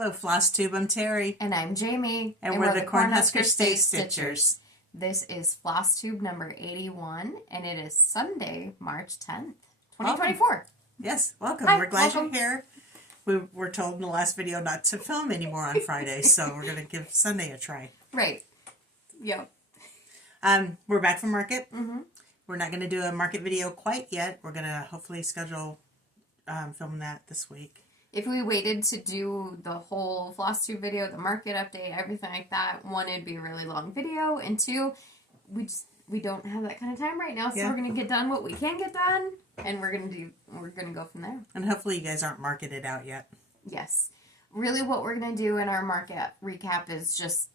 Hello, Flosstube. I'm Terry. And I'm Jamie. And we're the Cornhusker Stay Stitchers. This is Flosstube number 81, and it is Sunday, March 10th, 2024. Yes, welcome. Hi, we're glad welcome. you're here. We were told in the last video not to film anymore on Friday, so we're going to give Sunday a try. Right. Yep. We're back from market. Mm-hmm. We're not going to do a market video quite yet. We're going to hopefully schedule film that this week. If we waited to do the whole Flosstube video, the market update, everything like that, one, it'd be a really long video, and two, we don't have that kind of time right now, so we're gonna get done what we can get done, and we're gonna go from there. And hopefully you guys aren't marketed out yet. Yes. Really what we're gonna do in our market recap is just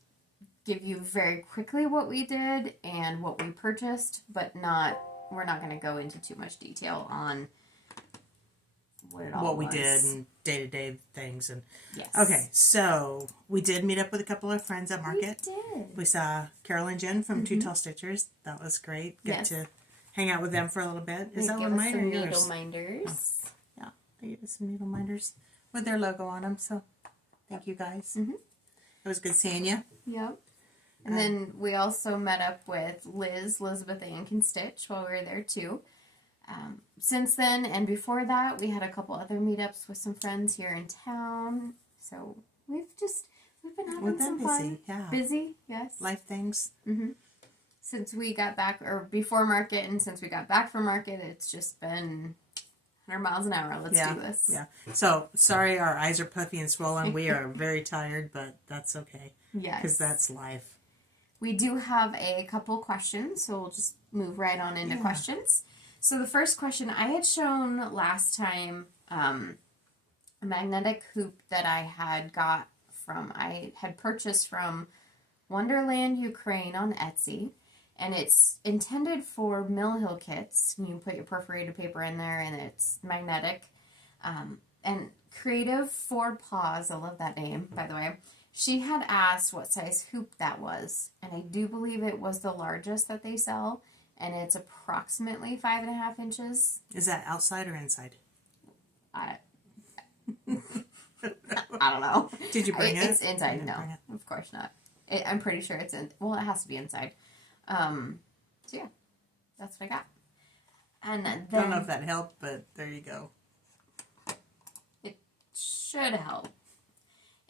give you very quickly what we did and what we purchased, but we're not gonna go into too much detail on what we did and day-to-day things. And yes. Okay, so we did meet up with a couple of friends at market. We did. We saw Carol and Jen from Two Tall Stitchers. That was great. Get to hang out with them for a little bit. Is that one mine or yours? Needle minders. Oh. Yeah, they gave us some needle minders with their logo on them. So thank you guys. Mm-hmm. It was good seeing you. Yep. And then we also met up with Elizabeth Ann Can Stitch while we were there too. Since then and before that, we had a couple other meetups with some friends here in town. So we've been having some busy, fun. yeah. Busy, yes. Life things. Mm-hmm. Since we got back, or before market, and since we got back from market, it's just been 100 miles an hour. Let's do this. Yeah. So sorry, our eyes are puffy and swollen. We are very tired, but that's okay. Yes. Because that's life. We do have a couple questions, so we'll just move right on into questions. So the first question, I had shown last time a magnetic hoop that I had purchased from Wonderland Ukraine on Etsy, and it's intended for Mill Hill kits. You put your perforated paper in there, and it's magnetic. And Creative for Paws, I love that name, by the way. She had asked what size hoop that was, and I do believe it was the largest that they sell. And it's approximately 5.5 inches. Is that outside or inside? I don't know. Did you bring it? It's inside. No, of course not. I'm pretty sure it's in. Well, it has to be inside. So yeah, that's what I got. And then I don't know if that helped, but there you go. It should help.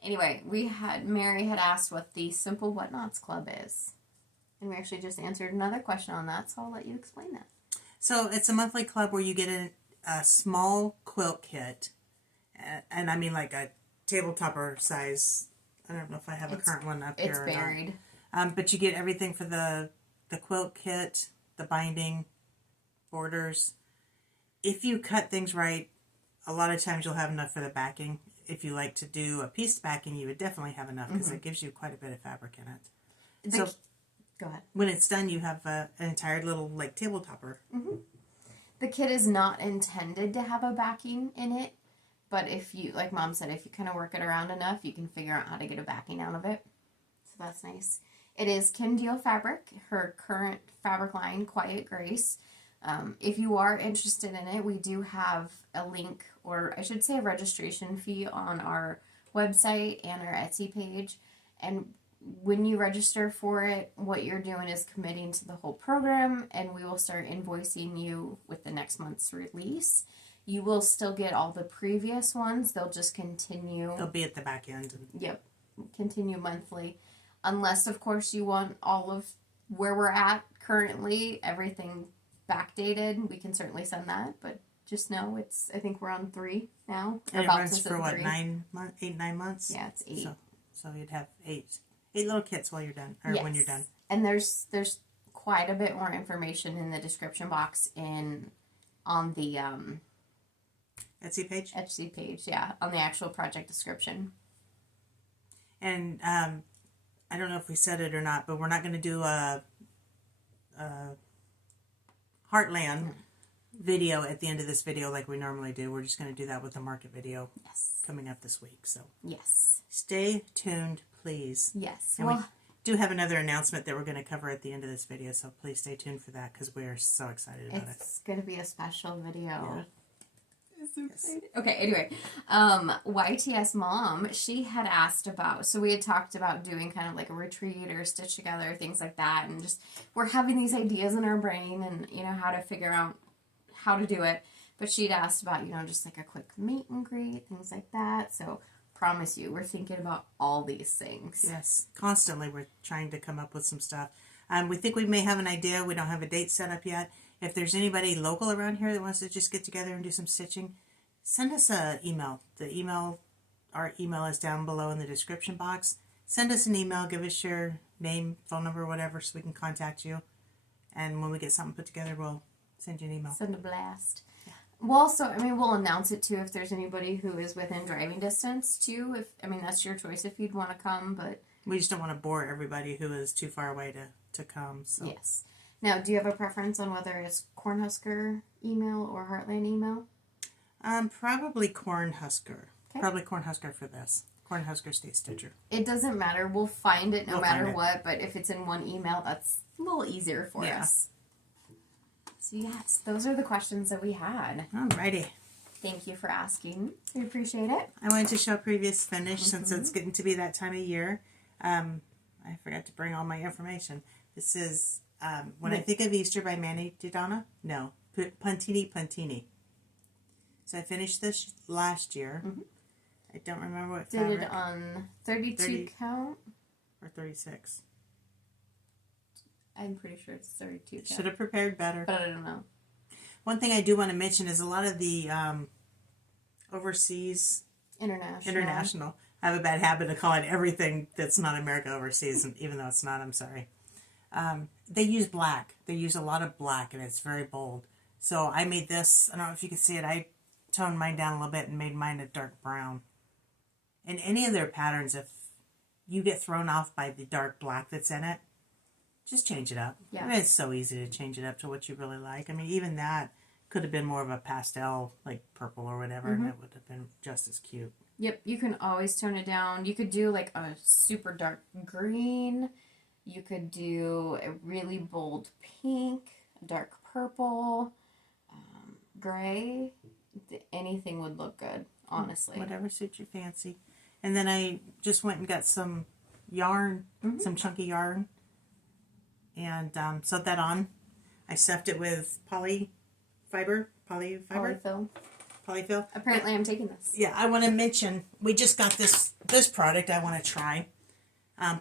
Anyway, Mary had asked what the Simple Whatnots Club is. And we actually just answered another question on that, so I'll let you explain that. So it's a monthly club where you get a small quilt kit, and I mean like a table topper size. I don't know if I have a current one up here. It's buried. But you get everything for the quilt kit, the binding, borders. If you cut things right, a lot of times you'll have enough for the backing. If you like to do a pieced backing, you would definitely have enough because it gives you quite a bit of fabric in it. Go ahead. When it's done, you have an entire little like table topper. Mm-hmm. The kit is not intended to have a backing in it, but if you, like Mom said, if you kind of work it around enough, you can figure out how to get a backing out of it. So that's nice. It is Kim Deal fabric, her current fabric line, Quiet Grace. If you are interested in it, we do have a link, or I should say a registration fee on our website and our Etsy page. And when you register for it, what you're doing is committing to the whole program, and we will start invoicing you with the next month's release. You will still get all the previous ones. They'll just continue. They'll be at the back end. Yep. Continue monthly. Unless, of course, you want all of where we're at currently, everything backdated. We can certainly send that, but just know I think we're on 3 now. And it runs for what, 9 months? Yeah, it's 8. So you'd have 8 little kits while you're done, or when you're done. And there's quite a bit more information in the description box on the Etsy page? Etsy page, yeah, on the actual project description. And I don't know if we said it or not, but we're not going to do a Heartland video at the end of this video like we normally do. We're just going to do that with the market video coming up this week. So stay tuned, please. Yes. And we do have another announcement that we're going to cover at the end of this video, so please stay tuned for that because we are so excited about it. It's going to be a special video. Yeah. so excited. Okay, anyway, YTS Mom, she had asked about, so we had talked about doing kind of like a retreat or stitch together, things like that, and just, we're having these ideas in our brain and, you know, how to figure out how to do it, but she'd asked about, you know, just like a quick meet and greet, things like that, so promise you, we're thinking about all these things. Yes, constantly we're trying to come up with some stuff. We think we may have an idea. We don't have a date set up yet. If there's anybody local around here that wants to just get together and do some stitching, send us an email. Our email is down below in the description box. Send us an email. Give us your name, phone number, whatever, so we can contact you. And when we get something put together, we'll send you an email. Send a blast. Yeah. We'll also, I mean, we'll announce it too if there's anybody who is within driving distance too. If I mean, that's your choice if you'd want to come, but we just don't want to bore everybody who is too far away to come. So. Yes. Now, do you have a preference on whether it's Cornhusker email or Heartland email? Probably Cornhusker. Okay. Probably Cornhusker for this. Cornhusker State Stitcher. It doesn't matter. We'll find it no matter what, but if it's in one email, that's a little easier for us. So, yes, those are the questions that we had. Alrighty. Thank you for asking. We appreciate it. I wanted to show previous finish since it's getting to be that time of year. I forgot to bring all my information. This is When I Think of Easter by Manny Didana. No, Puntini. So I finished this last year. I don't remember what fabric. Did it on 32 count? Or 36. I'm pretty sure it's 32 count. Should have prepared better. But I don't know. One thing I do want to mention is a lot of the overseas... International. I have a bad habit of calling everything that's not America overseas, and even though it's not, I'm sorry. They use black. They use a lot of black, and it's very bold. So I made this, I don't know if you can see it, I toned mine down a little bit and made mine a dark brown. In any of their patterns, if you get thrown off by the dark black that's in it, just change it up. Yeah. I mean, it's so easy to change it up to what you really like. I mean, even that could have been more of a pastel, like purple or whatever, and it would have been just as cute. Yep, you can always tone it down. You could do like a super dark green. You could do a really bold pink, a dark purple, gray. Anything would look good, honestly. Whatever suits your fancy. And then I just went and got some yarn, some chunky yarn, and sewed that on. I stuffed it with polyfill. Apparently I'm taking this. Yeah, I want to mention, we just got this product I want to try.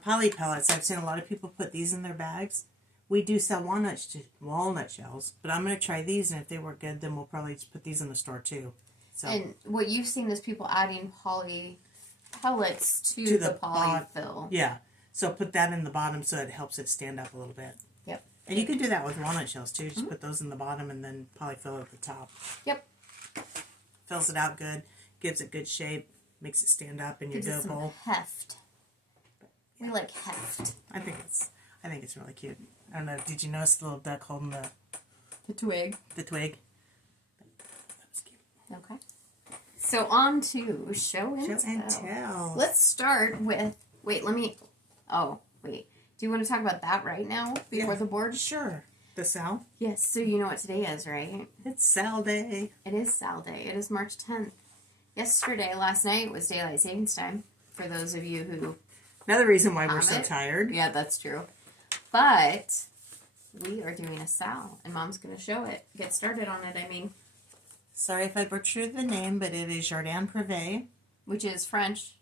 Poly pellets. I've seen a lot of people put these in their bags. We do sell walnut shells, but I'm going to try these, and if they work good, then we'll probably just put these in the store too. So. And what you've seen is people adding poly pellets to the polyfill. Yeah, so put that in the bottom so it helps it stand up a little bit. Yep. And you can do that with walnut shells too. Just put those in the bottom and then polyfill at the top. Yep. Fills it out good, gives it good shape, makes it stand up in your dough bowl. Heft. We like heft. I think it's really cute. I don't know. Did you notice the little duck holding the twig? The twig. That was cute. Okay. So on to show and tell. Let's start with. Wait. Oh wait. Do you want to talk about that right now before the board? Sure. The Sal? Yes. So you know what today is, right? It's Sal Day. It is Sal Day. It is March 10th. Last night was Daylight Savings Time. For those of you who. Another reason why we're so tired. Yeah, that's true. But we are doing a Sal, and Mom's going to show it. Get started on it, I mean. Sorry if I butchered the name, but it is Jardin Privé. Which is French.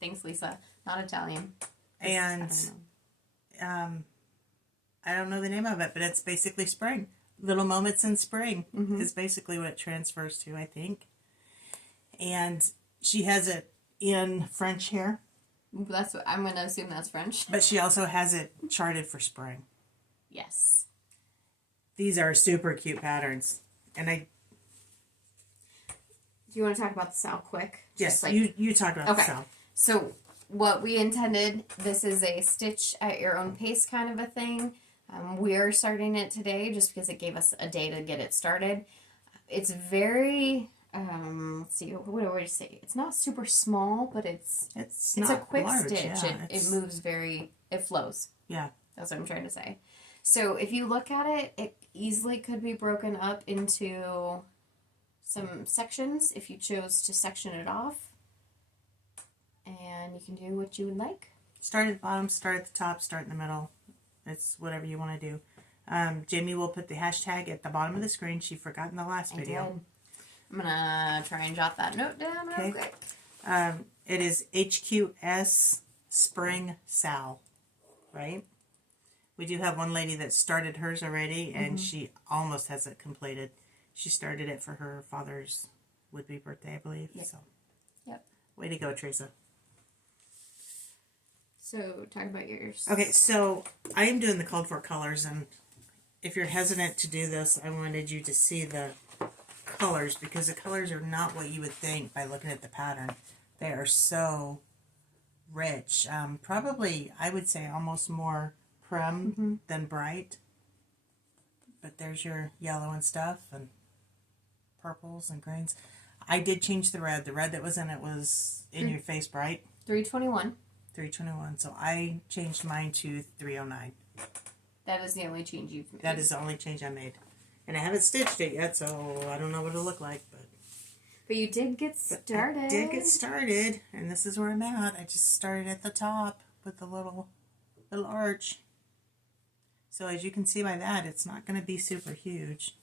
Thanks, Lisa. Not Italian. And I don't know the name of it, but it's basically spring. Little Moments in Spring is basically what it transfers to, I think. And she has it in French here. That's what I'm going to assume that's French. But she also has it charted for spring. Yes. These are super cute patterns. And do you want to talk about the Sal quick? Yes, you talk about the Sal. So what we intended, this is a stitch at your own pace kind of a thing. We're starting it today just because it gave us a day to get it started. It's very... let's see, what do I say? It's not super small, but it's a quick stitch. Yeah, it moves it flows. Yeah. That's what I'm trying to say. So if you look at it, it easily could be broken up into some sections if you chose to section it off. And you can do what you would like. Start at the bottom, start at the top, start in the middle. It's whatever you want to do. Jamie will put the hashtag at the bottom of the screen. She forgot in the last video. Did. I'm going to try and jot that note down real quick. It is HQS Spring Sal, right? We do have one lady that started hers already, and she almost has it completed. She started it for her father's would-be birthday, I believe. Yep. So, Yep. Way to go, Teresa. So, talk about yours. Okay, so I am doing the called for colors, and if you're hesitant to do this, I wanted you to see the colors, because the colors are not what you would think by looking at the pattern. They are so rich. Probably, I would say, almost more prim than bright. But there's your yellow and stuff, and purples and greens. I did change the red. The red that was in it was in your face bright. 321. 321. So I changed mine to 309. That is the only change you've made. That is the only change I made. And I haven't stitched it yet, so I don't know what it'll look like. But you did get started. I did get started, and this is where I'm at. I just started at the top with the little arch. So as you can see by that, it's not going to be super huge.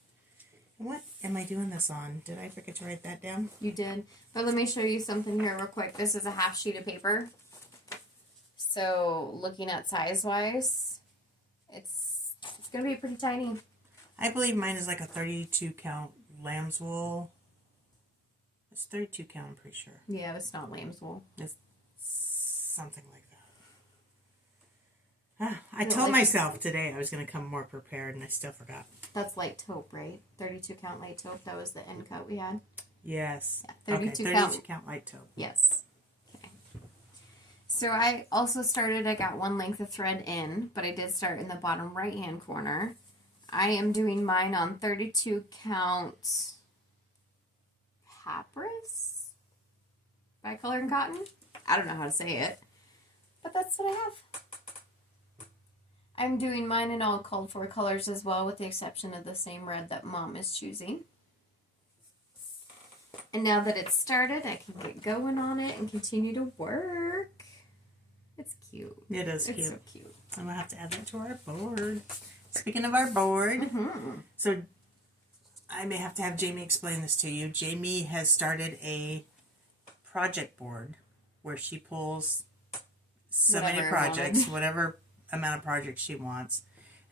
What am I doing this on? Did I forget to write that down? You did. But let me show you something here real quick. This is a half sheet of paper. So looking at size-wise, it's going to be pretty tiny. I believe mine is like a 32 count lamb's wool. It's 32 count, I'm pretty sure. Yeah, it's not lamb's wool. It's something like that. I told myself today I was going to come more prepared, and I still forgot. That's light taupe, right? 32 count light taupe. That was the end cut we had. Yes. Yeah, 32 okay, count. 32 count light taupe. Yes. Okay. So I also started, I got one length of thread in, but I did start in the bottom right-hand corner. I am doing mine on 32 count Papyrus by Color and Cotton. I don't know how to say it, but that's what I have. I'm doing mine in all called for colors as well, with the exception of the same red that Mom is choosing. And now that it's started, I can get going on it and continue to work. It's cute. It is cute. It's so cute. I'm going to have to add that to our board. Speaking of our board, so I may have to have Jamie explain this to you. Jamie has started a project board where she pulls so many projects, whatever amount of projects she wants,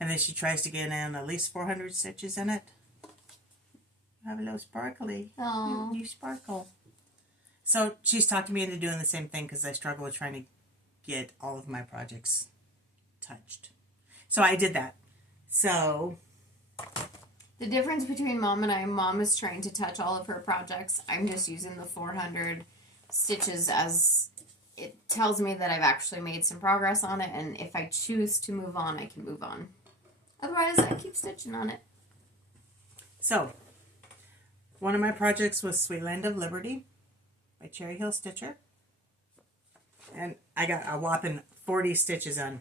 and then she tries to get in at least 400 stitches in it. Have a little sparkly. Aww. You sparkle. So she's talked me into doing the same thing because I struggle with trying to get all of my projects touched. So I did that. So the difference between Mom and I, Mom is trying to touch all of her projects. I'm just using the 400 stitches as it tells me that I've actually made some progress on it, and if I choose to move on, I can move on. Otherwise, I keep stitching on it. So, one of my projects was Sweet Land of Liberty by Cherry Hill Stitcher. And I got a whopping 40 stitches in.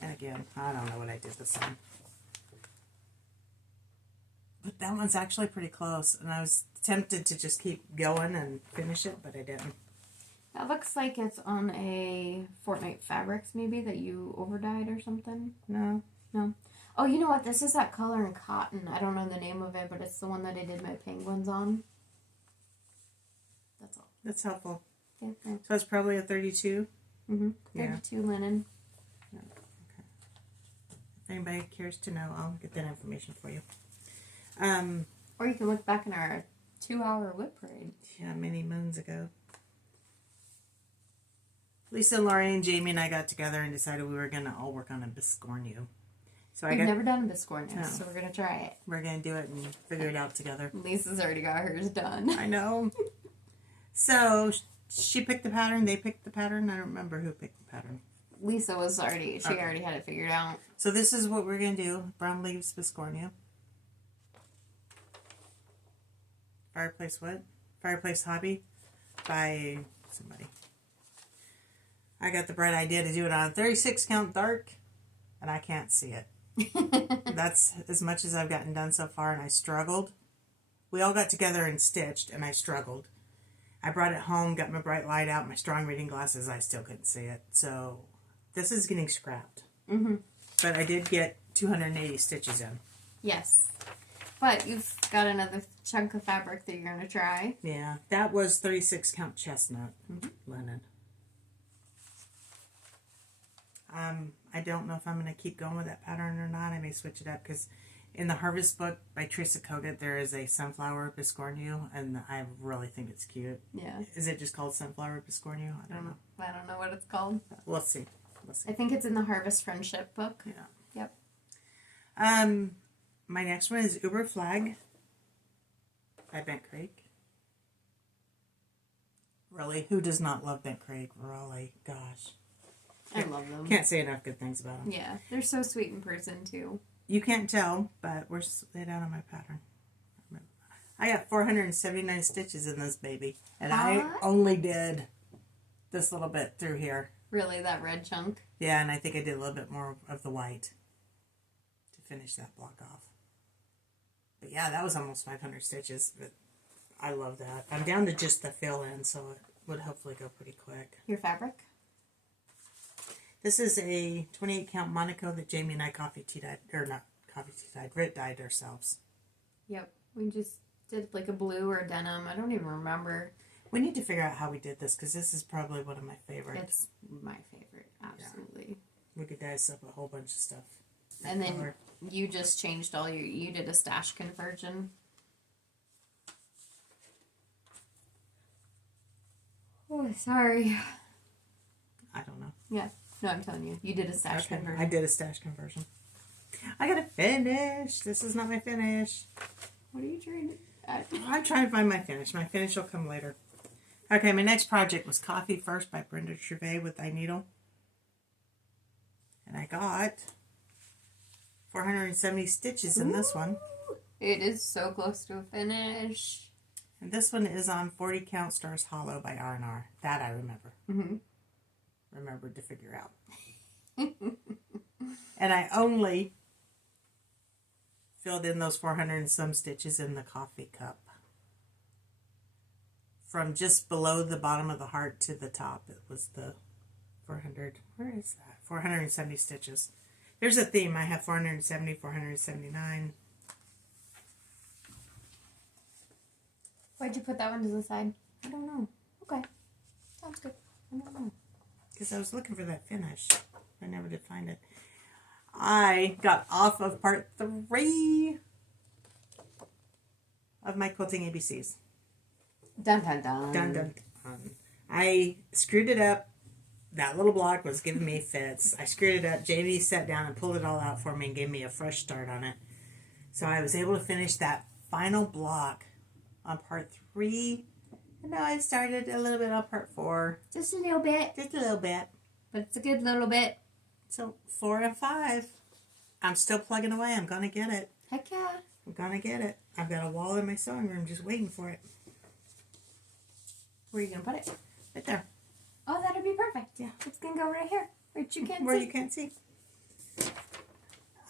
And again, I don't know what I did this on. But that one's actually pretty close. And I was tempted to just keep going and finish it, but I didn't. That looks like it's on a Fortnite Fabrics, maybe, that you overdyed or something. No. No. Oh, you know what? This is that Color and Cotton. I don't know the name of it, but it's the one that I did my penguins on. That's all. That's helpful. Yeah. So it's probably a 32? Mm-hmm. 32 linen. Yeah. Okay. If anybody cares to know, I'll get that information for you. Or you can look back in our 2-hour whip parade. Yeah, many moons ago. Lisa, Laurie, and Jamie and I got together and decided we were going to all work on a biscornu. So We've never done a biscornu, No. so we're going to try it. We're going to do it and figure it out together. Lisa's already got hers done. I know. So she picked the pattern, they picked the pattern. I don't remember who picked the pattern. Lisa was already had it figured out. So this is what we're going to do. Brown Leaves Biscornu. Fireplace what? Fireplace Hobby by somebody. I got the bright idea to do it on 36 count dark, and I can't see it. That's as much as I've gotten done so far, and I struggled. we all got together and stitched, and I struggled. I brought it home, got my bright light out, my strong reading glasses. I still couldn't see it. So this is getting scrapped. Mm-hmm. But I did get 280 stitches in. Yes. But you've got another chunk of fabric that you're going to try. Yeah, that was 36 count chestnut linen. I don't know if I'm going to keep going with that pattern or not. I may switch it up because in the Harvest book by Teresa Kogut, there is a sunflower biscornu, and I really think it's cute. Yeah. Is it just called sunflower biscornu? I don't know. I don't know what it's called. We'll see. I think it's in the Harvest Friendship book. Yeah. Yep. My next one is Uber Flag by Bent Creek. Really, who does not love Bent Creek? Really, gosh. I love them. Can't say enough good things about them. Yeah, they're so sweet in person too. You can't tell, but we're laid out on my pattern. I got 479 stitches in this baby, and I only did this little bit through here. Really, that red chunk? Yeah, and I think I did a little bit more of the white to finish that block off. But yeah, that was almost 500 stitches, but I love that. I'm down to just the fill in, so it would hopefully go pretty quick. Your fabric? This is a 28 count Monaco that Jamie and I Rit dyed ourselves. Yep. We just did like a blue or a denim. I don't even remember. We need to figure out how we did this because this is probably one of my favorites. It's my favorite, absolutely. Yeah. We could dice up a whole bunch of stuff. And then you just changed you did a stash conversion. Oh, sorry. I don't know. Yeah. No, I'm telling you. You did a stash conversion. I did a stash conversion. I gotta finish. This is not my finish. What are you trying to... I'm trying to find my finish. My finish will come later. Okay, my next project was Coffee First by Brenda Trevay with Thy Needle. And I got 470 stitches in this one. It is so close to a finish. And this one is on 40 Count Stars Hollow by R&R. That I remember. Mm-hmm. Remembered to figure out. And I only filled in those 400 and some stitches in the coffee cup. From just below the bottom of the heart to the top, it was the 400. Where is that? 470 stitches. There's a theme. I have 470, 479. Why'd you put that one to the side? I don't know. Okay. Sounds good. I don't know. Because I was looking for that finish. I never did find it. I got off of part 3 of my quilting ABCs. Dun dun dun. Dun dun dun. I screwed it up. That little block was giving me fits. I screwed it up. Jamie sat down and pulled it all out for me and gave me a fresh start on it. So I was able to finish that final block on part 3. And now I started a little bit on part 4. Just a little bit. Just a little bit. But it's a good little bit. So 4 and 5. I'm still plugging away. I'm going to get it. Heck yeah. I'm going to get it. I've got a wall in my sewing room just waiting for it. Where are you going to put it? Right there. Oh, that'd be perfect. Yeah. It's going to go right here. Right, you can't Where see. you can't see.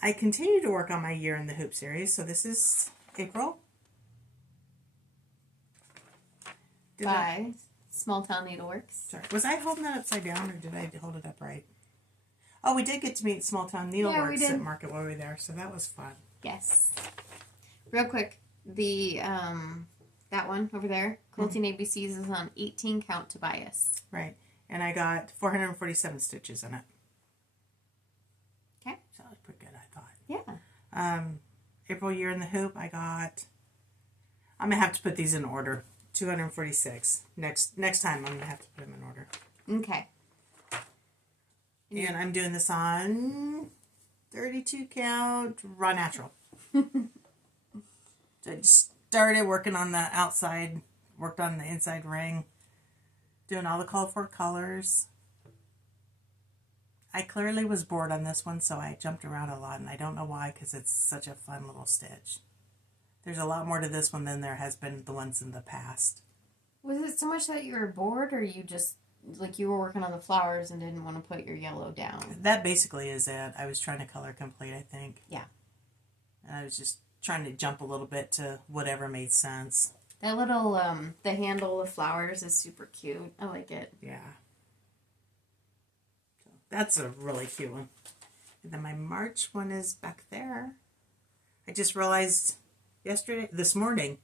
I continue to work on my Year in the Hoop series. So this is April. By Small Town Needleworks. Sorry. Was I holding that upside down or did I hold it upright? Oh, we did get to meet Small Town Needleworks at Market while we were there. So that was fun. Yes. Real quick. The, that one over there, Quilting ABCs, is on 18 count Tobias. Right. And I got 447 stitches in it. Okay. So that was pretty good, I thought. Yeah. April Year in the Hoop, I got... I'm going to have to put these in order. 246. Next time, I'm going to have to put them in order. Okay. And I'm doing this on 32 count raw natural. So I just started working on the outside, worked on the inside ring, doing all the called for colors. I clearly was bored on this one, so I jumped around a lot, and I don't know why, because it's such a fun little stitch. There's a lot more to this one than there has been the ones in the past. Was it so much that you were bored, or you just, like, you were working on the flowers and didn't want to put your yellow down? That basically is it. I was trying to color complete, I think. Yeah. And I was just trying to jump a little bit to whatever made sense. That little, the handle of flowers is super cute. I like it. Yeah. So that's a really cute one. And then my March one is back there. I just realized this morning,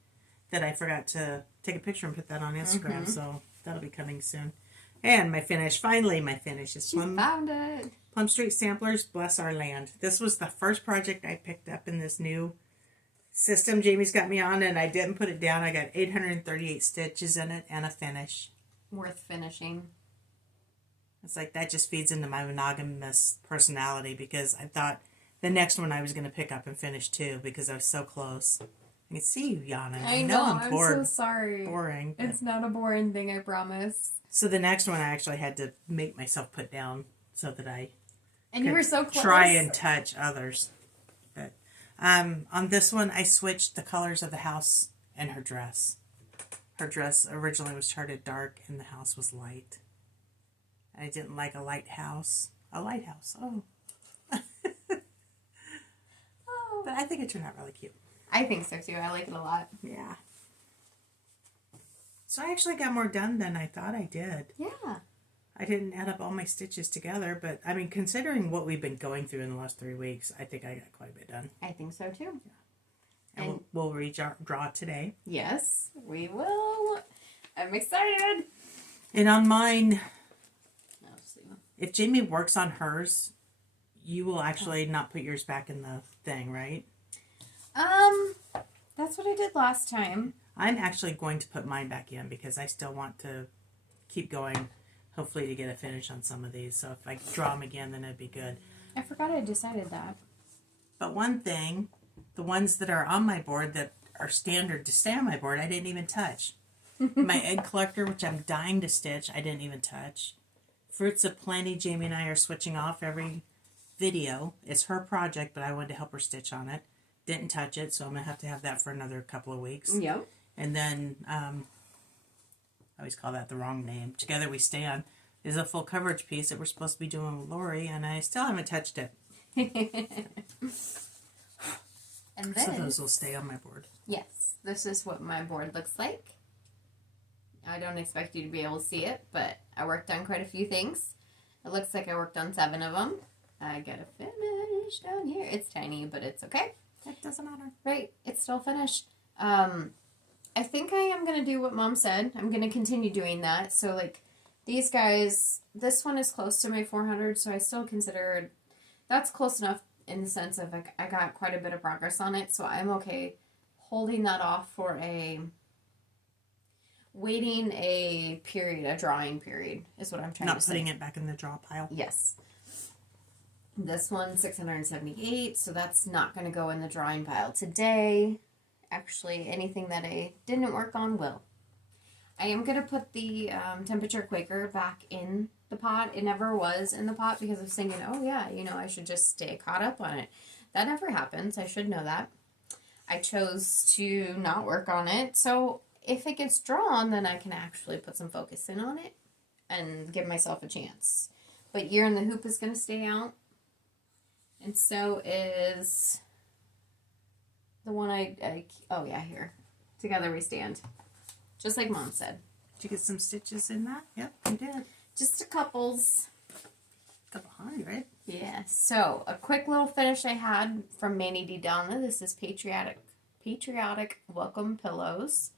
that I forgot to take a picture and put that on Instagram. So that'll be coming soon. And my finish, finally my finish is Found it. Plum Street Samplers, Bless Our Land. This was the first project I picked up in this new system Jamie's got me on, and I didn't put it down. I got 838 stitches in it and a finish. Worth finishing. It's like that just feeds into my monogamous personality, because I thought the next one I was going to pick up and finish too, because I was so close. I can see you yawning. I know, I'm bored. so sorry. Boring. But... It's not a boring thing, I promise. So the next one I actually had to make myself put down so that I and you were so close. Try and touch others. But on this one, I switched the colors of the house and her dress. Her dress originally was charted dark and the house was light. I didn't like a lighthouse. A lighthouse, oh. Oh. But I think it turned out really cute. I think so too. I like it a lot. Yeah. So I actually got more done than I thought I did. Yeah. I didn't add up all my stitches together, but I mean, considering what we've been going through in the last 3 weeks, I think I got quite a bit done. I think so too. Yeah. And we'll redraw today. Yes, we will. I'm excited. And on mine, I'll just leave them. if Jamie works on hers, you will actually not put yours back in the thing, right? That's what I did last time. I'm actually going to put mine back in because I still want to keep going, hopefully to get a finish on some of these. So if I draw them again, then it'd be good. I forgot I decided that. But one thing, the ones that are on my board that are standard to stay on my board, I didn't even touch. My egg collector, which I'm dying to stitch, I didn't even touch. Fruits of Plenty, Jamie and I are switching off every video. It's her project, but I wanted to help her stitch on it. Didn't touch it, so I'm going to have that for another couple of weeks. Yep. And then, I always call that the wrong name. Together We Stand is a full coverage piece that we're supposed to be doing with Lori, and I still haven't touched it. And then, so those will stay on my board. Yes, this is what my board looks like. I don't expect you to be able to see it, but I worked on quite a few things. It looks like I worked on 7 of them. I got a finish down here. It's tiny, but it's okay. It doesn't matter. Right, it's still finished. I think I am going to do what Mom said. I'm going to continue doing that. So, like, these guys, this one is close to my 400, so I still consider that's close enough in the sense of, like, I got quite a bit of progress on it, so I'm okay holding that off for waiting a period, a drawing period, is what I'm trying to say. Not putting it back in the draw pile. Yes. This one's 678, so that's not going to go in the drawing pile today. Actually, anything that I didn't work on will. I am going to put the temperature Quaker back in the pot. It never was in the pot because I was thinking, oh yeah, I should just stay caught up on it. That never happens. I should know that. I chose to not work on it. So if it gets drawn, then I can actually put some focus in on it and give myself a chance. But Year in the Hoop is going to stay out. And so is the one oh yeah, here. Together We Stand. Just like Mom said. Did you get some stitches in that? Yep, you did. Just a couples. Couple hundred. Yeah. So, a quick little finish I had from Manny D. Donna. This is Patriotic Welcome Pillows.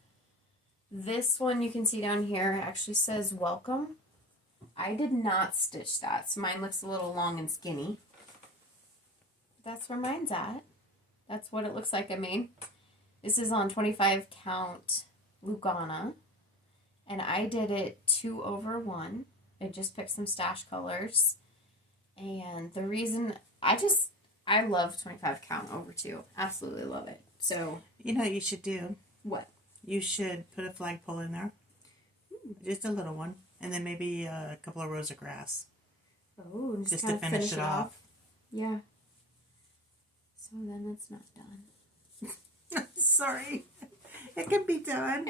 This one you can see down here actually says welcome. I did not stitch that, so mine looks a little long and skinny. That's where mine's at. That's what it looks like. I mean, this is on 25 count Lugana, and I did it 2/1. I just picked some stash colors, and the reason I love 25 count over 2. Absolutely love it. So you know what you should do? What? You should put a flagpole in there, just a little one, and then maybe a couple of rows of grass. Oh, just to finish it off. Yeah. So then it's not done. Sorry. It can be done.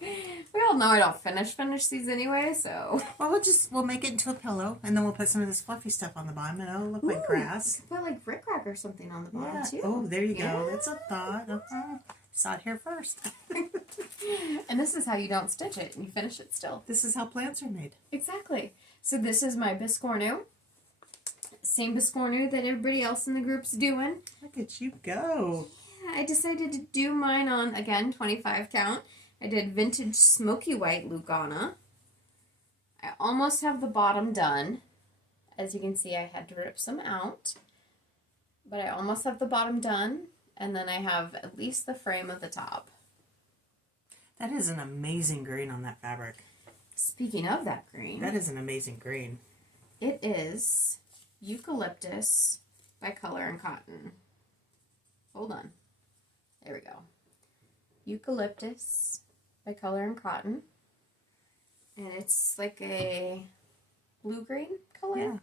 We all know I don't finish these anyway, so. Well, we'll make it into a pillow, and then we'll put some of this fluffy stuff on the bottom, and it'll look like grass. Put like rickrack or something on the bottom too. Oh, there you go. That's a thought. Saw it here first. And this is how you don't stitch it, and you finish it still. This is how plants are made. Exactly. So this is my biscornu. Same biscornu that everybody else in the group's doing. Look at you go. Yeah, I decided to do mine on, again, 25 count. I did vintage smoky white Lugana. I almost have the bottom done. As you can see, I had to rip some out. But I almost have the bottom done. And then I have at least the frame of the top. That is an amazing green on that fabric. Speaking of that green. That is an amazing green. It is Eucalyptus by Color and Cotton. Hold on. There we go. Eucalyptus by Color and Cotton. And it's like a blue-green color. Yeah.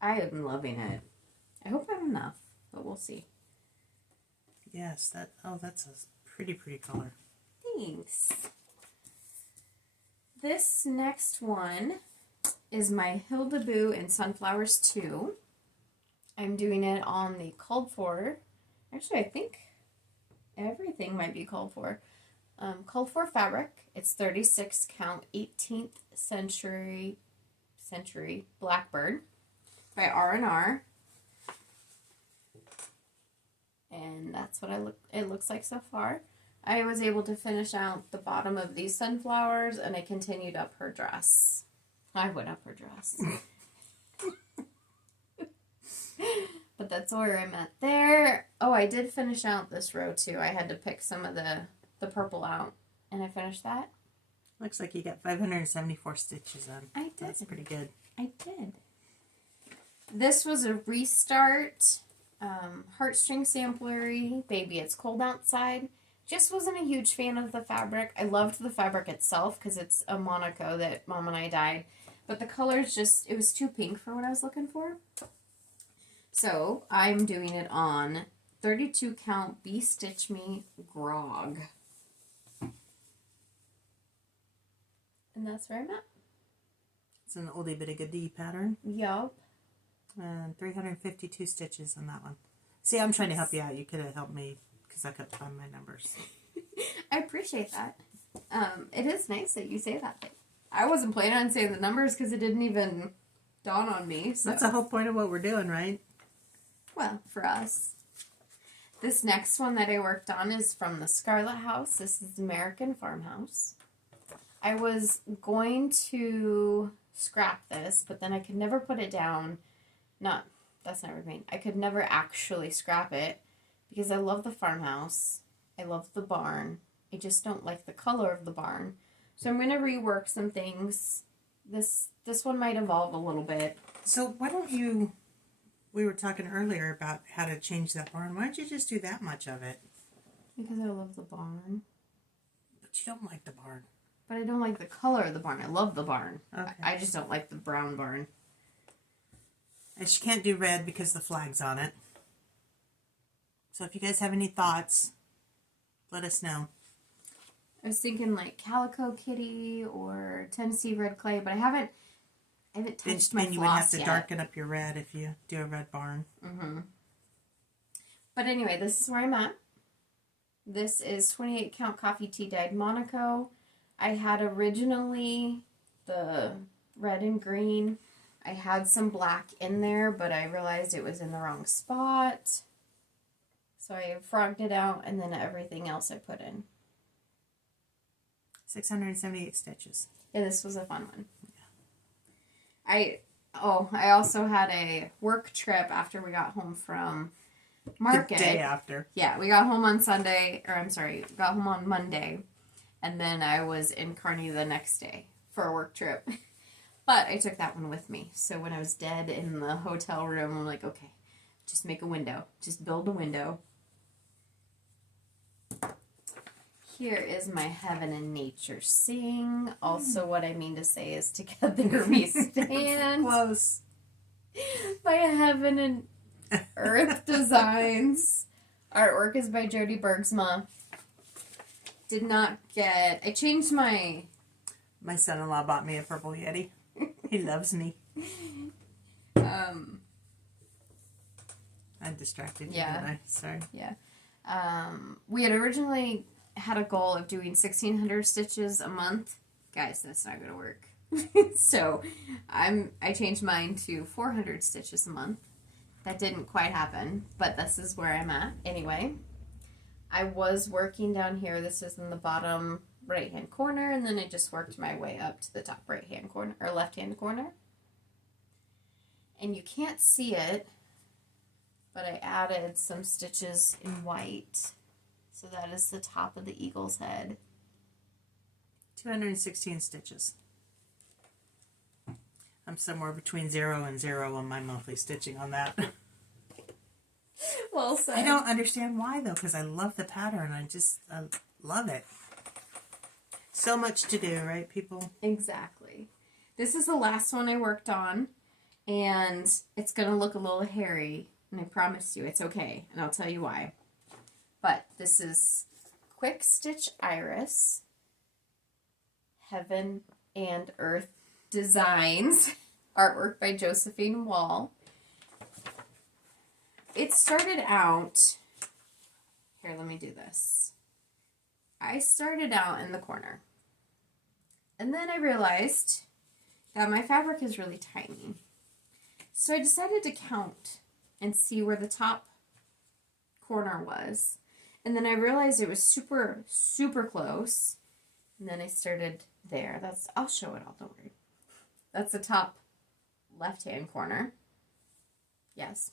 I am loving it. I hope I have enough, but we'll see. Yes, that's a pretty color. Thanks. This next one is my Hilda in Sunflowers 2. I'm doing it on the called for. Actually, I think everything might be called for. Called for fabric. It's 36 count 18th century Blackbird by R&R. And that's what it looks like so far. I was able to finish out the bottom of these sunflowers, and I continued up her dress. I went up her dress. But that's where I'm at there. Oh, I did finish out this row too. I had to pick some of the purple out, and I finished that. Looks like you got 574 stitches on. I did. That's pretty good. I did. This was a restart. Heartstring samplery. Baby, it's cold outside. Just wasn't a huge fan of the fabric. I loved the fabric itself because it's a Monaco that Mom and I dyed. But the colors just, it was too pink for what I was looking for. So I'm doing it on 32 count Bee Stitch Me Grog. And that's where I'm at. It's an oldie but a goodie pattern. Yup. And 352 stitches on that one. See, I'm trying to help you out. You could have helped me because I couldn't find my numbers. I appreciate that. It is nice that you say that. I wasn't planning on saying the numbers because it didn't even dawn on me. So. That's the whole point of what we're doing, right? Well, for us. This next one that I worked on is from the Scarlet House. This is American Farmhouse. I was going to scrap this, but then I could never put it down. That's not what I mean. I could never actually scrap it because I love the farmhouse. I love the barn. I just don't like the color of the barn. So I'm going to rework some things. This one might evolve a little bit. So why don't you, we were talking earlier about how to change that barn. Why don't you just do that much of it? Because I love the barn. But you don't like the barn. But I don't like the color of the barn. I love the barn. Okay. I just don't like the brown barn. And she can't do red because the flag's on it. So if you guys have any thoughts, let us know. I was thinking like Calico Kitty or Tennessee Red Clay, but I haven't touched my floss yet. Then you would have to darken up your red if you do a red barn. Mm-hmm. But anyway, this is where I'm at. This is 28 count coffee tea dyed Monaco. I had originally the red and green. I had some black in there, but I realized it was in the wrong spot. So I frogged it out, and then everything else I put in. 678 stitches. Yeah, this was a fun one. I also had a work trip after we got home from market. The day after. Yeah, we got home on got home on Monday. And then I was in Kearney the next day for a work trip. But I took that one with me. So when I was dead in the hotel room, I'm like, okay, just make a window. Just build a window. Here is my Heaven and Nature Sing. Also, what I mean to say is Together We Stand. Close. By Heaven and Earth Designs. Artwork is by Jody Bergsma. did not get... I changed my... My son-in-law bought me a purple Yeti. He loves me. I'm distracted. Yeah. Didn't I? Sorry. Yeah. We had originally had a goal of doing 1,600 stitches a month. Guys, that's not going to work. So I changed mine to 400 stitches a month. That didn't quite happen, but this is where I'm at. Anyway, I was working down here. This is in the bottom right-hand corner, and then I just worked my way up to the top right-hand corner, or left-hand corner. And you can't see it, but I added some stitches in white. So that is the top of the eagle's head. 216 stitches. I'm somewhere between 0 and 0 on my monthly stitching on that. Well said. I don't understand why, though, because I love the pattern. I love it. So much to do, right, people? Exactly. This is the last one I worked on, and it's going to look a little hairy, and I promise you it's okay, and I'll tell you why. But this is Quick Stitch Iris, Heaven and Earth Designs, artwork by Josephine Wall. It started out, here, let me do this. I started out in the corner, and then I realized that my fabric is really tiny. So I decided to count and see where the top corner was. And then I realized it was super, super close. And then I started there. I'll show it all, don't worry. That's the top left-hand corner. Yes.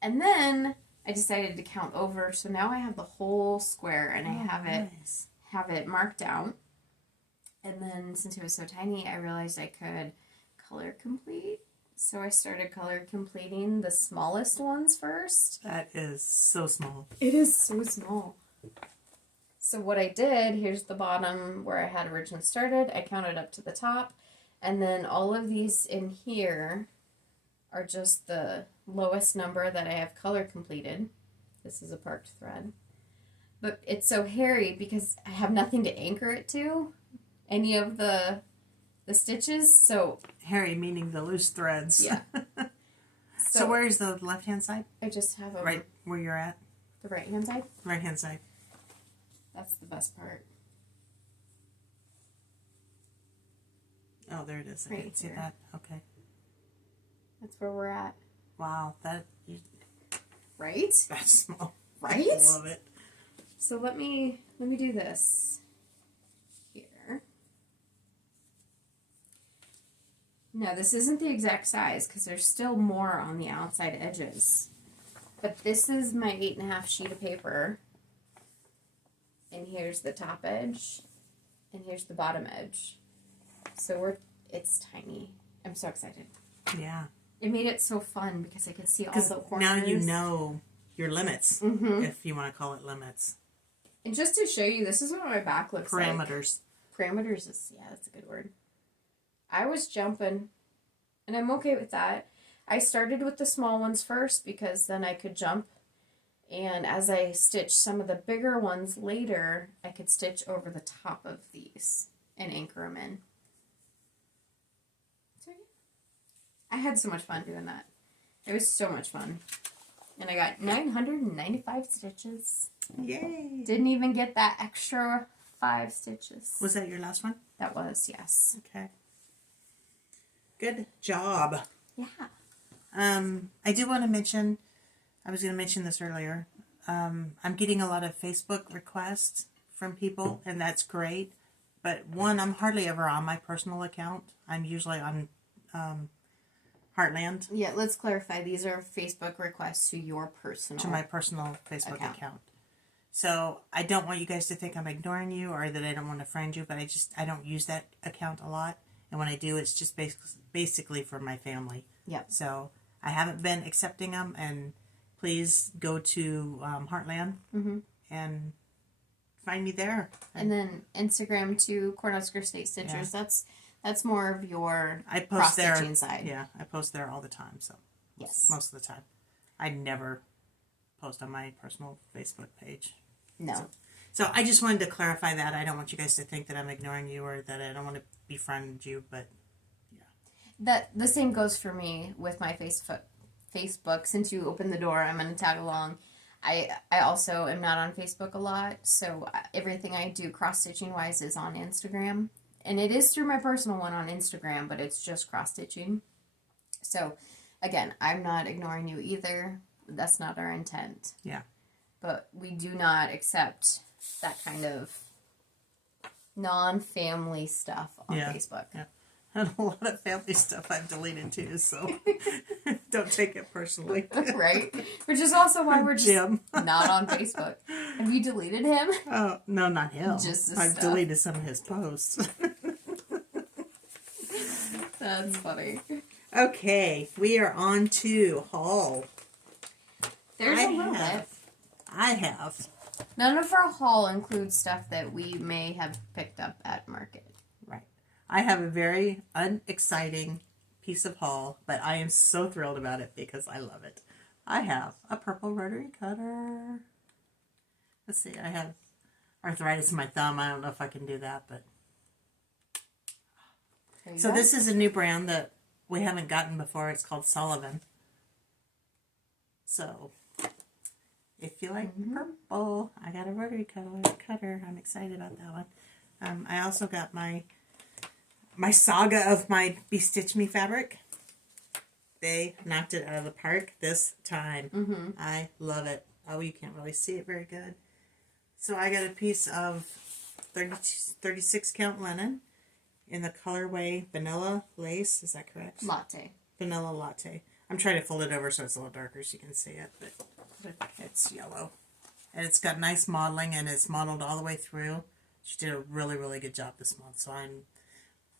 And then I decided to count over. So now I have the whole square, and I have it marked out. And then since it was so tiny, I realized I could color complete. So I started color completing the smallest ones first. That is so small. It is so small. So what I did, here's the bottom where I had originally started. I counted up to the top. And then all of these in here are just the lowest number that I have color completed. This is a parked thread. But it's so hairy because I have nothing to anchor it to. Any of the stitches, so... Hairy meaning the loose threads. Yeah. So where's the left-hand side? I just have right where you're at? The right-hand side? Right-hand side. That's the best part. Oh, there it is. I didn't see that. Okay. That's where we're at. Wow, Right? That's small. Right? I love it. So let me do this here. No, this isn't the exact size because there's still more on the outside edges. But this is my 8.5 sheet of paper. And here's the top edge. And here's the bottom edge. So it's tiny. I'm so excited. Yeah. It made it so fun because I could see all the corners. Now you know your limits, if you want to call it limits. And just to show you, this is what my back looks like. Parameters. Parameters is, yeah, that's a good word. I was jumping, and I'm okay with that. I started with the small ones first because then I could jump. And as I stitched some of the bigger ones later, I could stitch over the top of these and anchor them in. So, yeah. I had so much fun doing that. It was so much fun. And I got 995 stitches. Yay! Didn't even get that extra 5 stitches. Was that your last one? That was, yes. Okay. Good job. Yeah. I do want to mention, I was going to mention this earlier, I'm getting a lot of Facebook requests from people, and that's great. But one, I'm hardly ever on my personal account. I'm usually on Heartland. Yeah, let's clarify. These are Facebook requests to your personal... To my personal Facebook account. So I don't want you guys to think I'm ignoring you or that I don't want to friend you, but I don't use that account a lot. And when I do, it's just basically for my family. Yeah. So I haven't been accepting them, and please go to Heartland and find me there. And then Instagram to Cornhusker State Stitchers. Yeah. That's more of your cross-stitching side. Yeah, I post there all the time. So yes, most of the time. I never post on my personal Facebook page. No. So So I just wanted to clarify that. I don't want you guys to think that I'm ignoring you or that I don't want to befriend you, but That the same goes for me with my Facebook. Since you opened the door, I'm going to tag along. I also am not on Facebook a lot, so everything I do cross-stitching wise is on Instagram. And it is through my personal one on Instagram, but it's just cross-stitching. So, again, I'm not ignoring you either. That's not our intent. Yeah. But we do not accept that kind of non-family stuff on Facebook. Yeah. And a lot of family stuff I've deleted too, so don't take it personally. Right? Which is also why we're just Jim. not on Facebook. Have you deleted him? Oh, no, not him. Just his I've stuff. deleted some of his posts. That's funny. Okay, we are on to haul. There's a little bit. I have. None of our haul includes stuff that we may have picked up at market. Right. I have a very unexciting piece of haul, but I am so thrilled about it because I love it. I have a purple rotary cutter. Let's see, I have arthritis in my thumb. I don't know if I can do that, but... So this is a new brand that we haven't gotten before. It's called Sullivan. So, if you like purple, I got a rotary cutter. I'm excited about that one. I also got my saga of my Be Stitch Me fabric. They knocked it out of the park this time. I love it. Oh, you can't really see it very good. So I got a piece of 36 count linen in the colorway Vanilla Lace. Is that correct? Latte. Vanilla Latte. I'm trying to fold it over so it's a little darker so you can see it, but it's yellow. And it's got nice modeling, and it's modeled all the way through. She did a really, really good job this month, so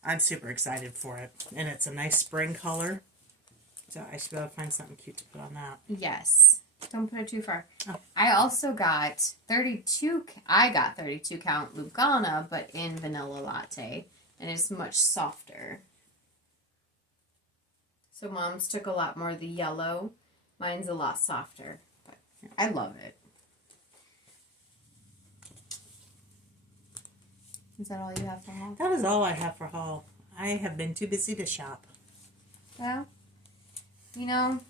I'm super excited for it. And it's a nice spring color, so I should be able to find something cute to put on that. Yes. Don't put it too far. Oh. I also got 32 count Lugana, but in Vanilla Latte, and it's much softer. So Mom's took a lot more of the yellow. Mine's a lot softer, but I love it. Is that all you have for haul? That is all I have for haul. I have been too busy to shop. Well, you know,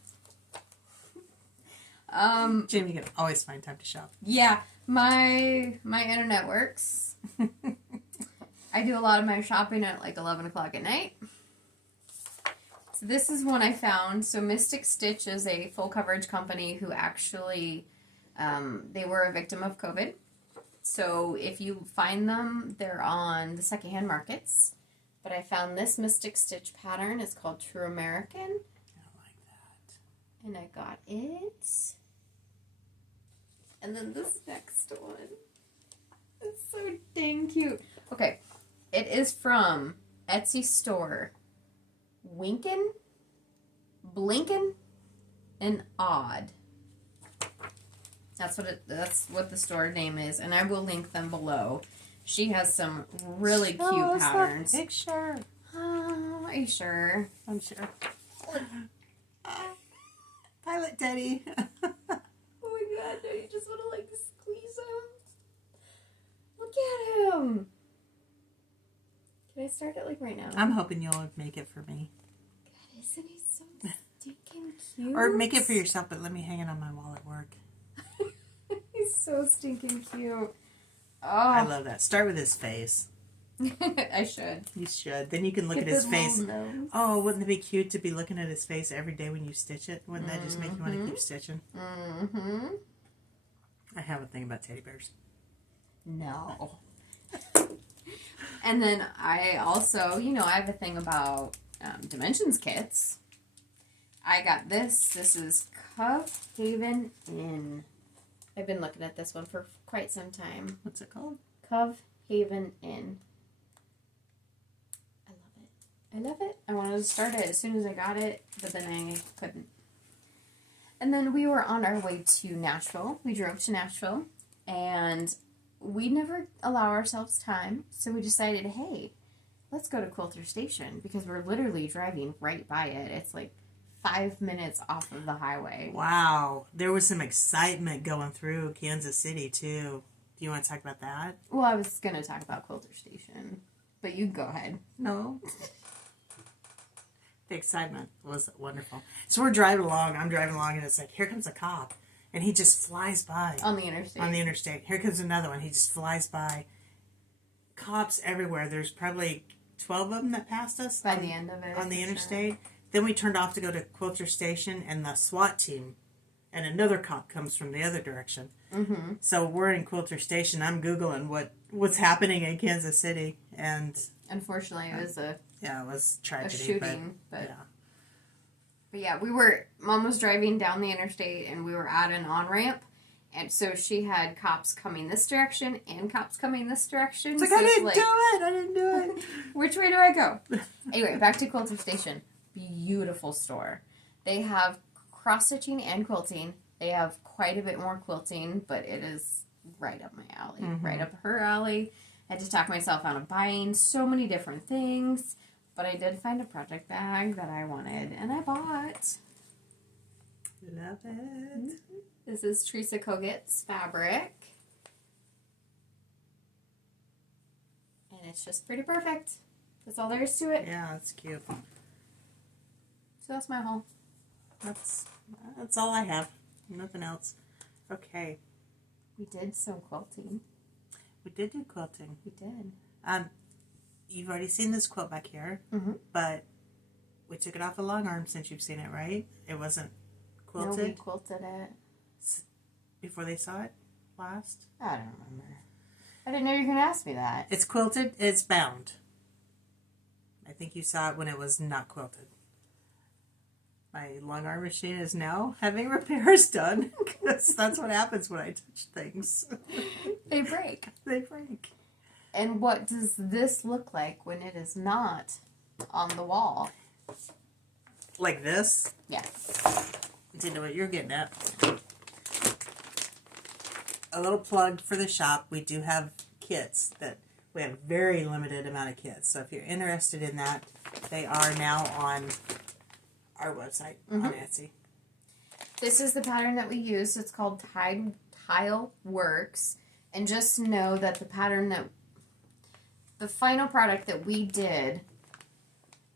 Jim, you can always find time to shop. yeah, my internet works. I do a lot of my shopping at like 11 o'clock at night. So this is one I found. So Mystic Stitch is a full coverage company who actually, they were a victim of COVID. So if you find them, they're on the secondhand markets. But I found this Mystic Stitch pattern. It's called True American. I like that. And I got it. And then this next one. It's so dang cute. Okay. It is from Etsy store. Winkin', Blinkin', and Odd. That's what the store name is, and I will link them below. She has some really cute patterns. Picture. Oh, are you sure? I'm sure. Pilot Teddy. Oh my god, no, you just want to like squeeze him. Look at him. Can I start it like right now? I'm hoping you'll make it for me. God, isn't he so stinking cute? Or make it for yourself, but let me hang it on my wall at work. He's so stinking cute. Oh, I love that. Start with his face. I should. You should. Then you can look Get at his the face. little nose. Oh, wouldn't it be cute to be looking at his face every day when you stitch it? Wouldn't that just make you want to keep stitching? Mm-hmm. I have a thing about teddy bears. No. And then I also, I have a thing about dimensions kits. I got this. This is Cove Haven Inn. I've been looking at this one for quite some time. What's it called? Cove Haven Inn. I love it. I love it. I wanted to start it as soon as I got it, but then I couldn't. And then we were on our way to Nashville. We drove to Nashville, and we never allow ourselves time, so we decided, hey, let's go to Quilter Station, because we're literally driving right by it. It's like 5 minutes off of the highway. Wow. There was some excitement going through Kansas City, too. Do you want to talk about that? Well, I was going to talk about Quilter Station, but you go ahead. No. The excitement was wonderful. So we're driving along. I'm driving along, and it's like, here comes a cop. And he just flies by. On the interstate. On the interstate. Here comes another one. He just flies by. Cops everywhere. There's probably 12 of them that passed us. By the end of it. On the interstate. Sure. Then we turned off to go to Quilter Station, and the SWAT team and another cop comes from the other direction. Mm-hmm. So we're in Quilter Station. I'm Googling what's happening in Kansas City. And unfortunately, it was it was tragedy. A shooting. But yeah. Mom was driving down the interstate, and we were at an on-ramp. And so she had cops coming this direction and cops coming this direction. It's like, so I didn't do it. Which way do I go? Anyway, back to Quilter Station. Beautiful store. They have cross-stitching and quilting. They have quite a bit more quilting, but it is right up my alley. Mm-hmm. Right up her alley. I had to talk myself out of buying so many different things. But I did find a project bag that I wanted, and I bought. Love it. This is Teresa Kogut's fabric. And it's just pretty perfect. That's all there is to it. Yeah, it's cute. So that's my haul. That's all I have. Nothing else. Okay. We did some quilting. We did do quilting. We did. You've already seen this quilt back here, but we took it off the long arm since you've seen it, right? It wasn't quilted. No, we quilted it. Before they saw it last? I don't remember. I didn't know you were going to ask me that. It's quilted. It's bound. I think you saw it when it was not quilted. My long arm machine is now having repairs done because that's what happens when I touch things. They break. They break. And what does this look like when it is not on the wall? Like this? Yeah. Didn't know what you're getting at. A little plug for the shop. We do have kits that we have a very limited amount of kits. So if you're interested in that, they are now on our website on Etsy. This is the pattern that we use. It's called Tile Works. And just know that the final product that we did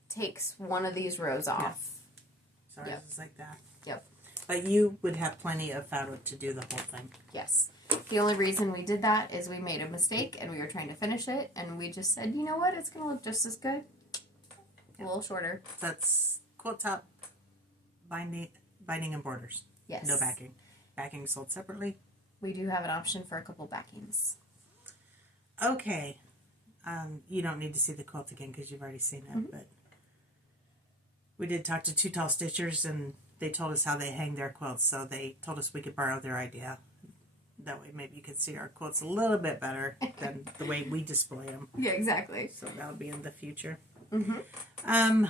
takes one of these rows off. So ours is like that. Yep. But you would have plenty of fabric to do the whole thing. Yes. The only reason we did that is we made a mistake and we were trying to finish it and we just said, you know what, it's going to look just as good. A little shorter. That's quilt top, binding and borders. Yes. No backing. Backing is sold separately. We do have an option for a couple backings. Okay. You don't need to see the quilt again because you've already seen it, but we did talk to Two Tall Stitchers and they told us how they hang their quilts, so they told us we could borrow their idea. That way maybe you could see our quilts a little bit better than the way we display them. Yeah, exactly. So that'll be in the future. Mm-hmm.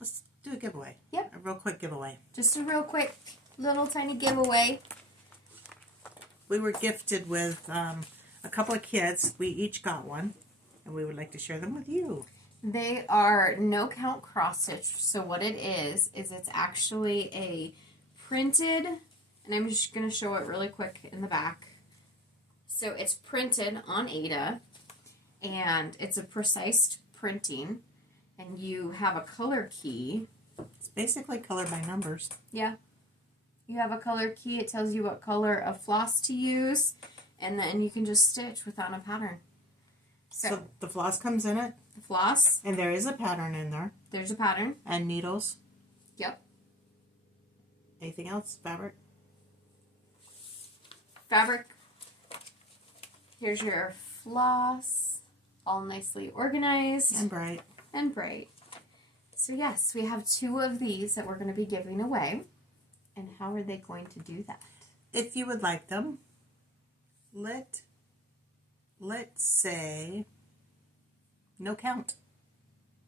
Let's do a giveaway. Yep. A real quick giveaway. Just a real quick, little tiny giveaway. We were gifted with a couple of kits. We each got one, and we would like to share them with you. They are no count cross stitch. So what it is it's actually a printed, and I'm just going to show it really quick in the back. So it's printed on Ada, and it's a precise printing, and you have a color key. It's basically color by numbers. Yeah. You have a color key. It tells you what color of floss to use, and then you can just stitch without a pattern. So the floss comes in it. The floss. And there is a pattern in there. There's a pattern. And needles. Yep. Anything else? Fabric? Fabric. Here's your floss. All nicely organized. And bright. And bright. So yes, we have 2 of these that we're going to be giving away. And how are they going to do that? If you would like them, let's say no count.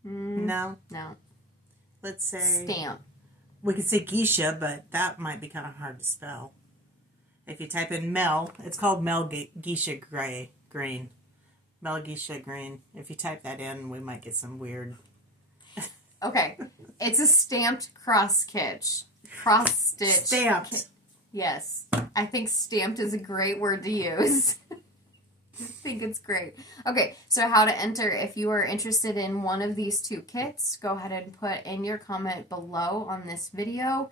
No. Let's say stamp. We could say geisha, but that might be kind of hard to spell. If you type in Mel, it's called Mel Geisha Green. Mel Geisha Green. If you type that in, we might get some weird. Okay, it's a stamped cross stitch. Cross stitch. Stamped. Yes, I think stamped is a great word to use. think it's great. Okay, so how to enter. If you are interested in one of these two kits, go ahead and put in your comment below on this video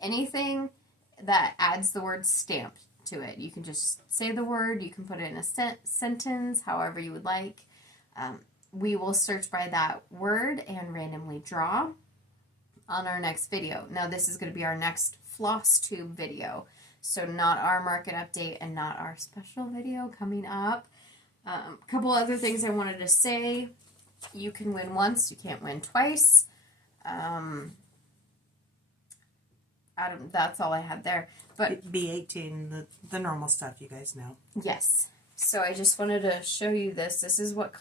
anything that adds the word stamped to it. You can just say the word, you can put it in a sentence, however you would like. We will search by that word and randomly draw on our next video. Now this is going to be our next Flosstube video. So not our market update and not our special video coming up. A couple other things I wanted to say. You can win once, you can't win twice. That's all I had there. But B18, the normal stuff you guys know. Yes. So I just wanted to show you this. This is what